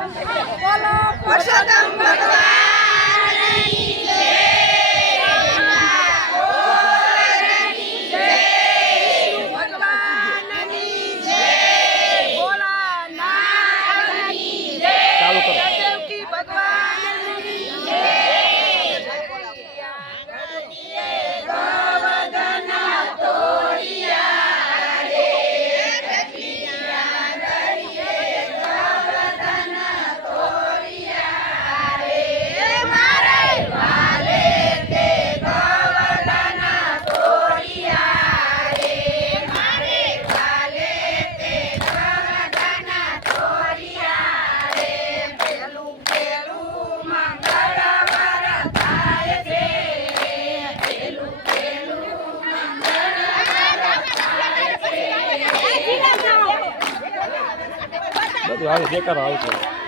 બોલો પુરુષોત્તમ ભગવાનની જય ભગવાનની જય ભગવાનની જય ભોળાનાથની જય ચાલુ કરો દેવકી ભગવાનની જય ગોવર્ધના તોડિયા રે રતિયા દરિયે ગોવર્ધના તોડિયા રે મારે વાલે તે ગોવર્ધના તોડિયા રે મારે વાલે તે ગોવર્ધના તોડિયા રે પેલું પેલું મંગળવાર થાય છે પેલું પેલું મંગળવાર થાય છે બધું આવે દેખાડો આવશે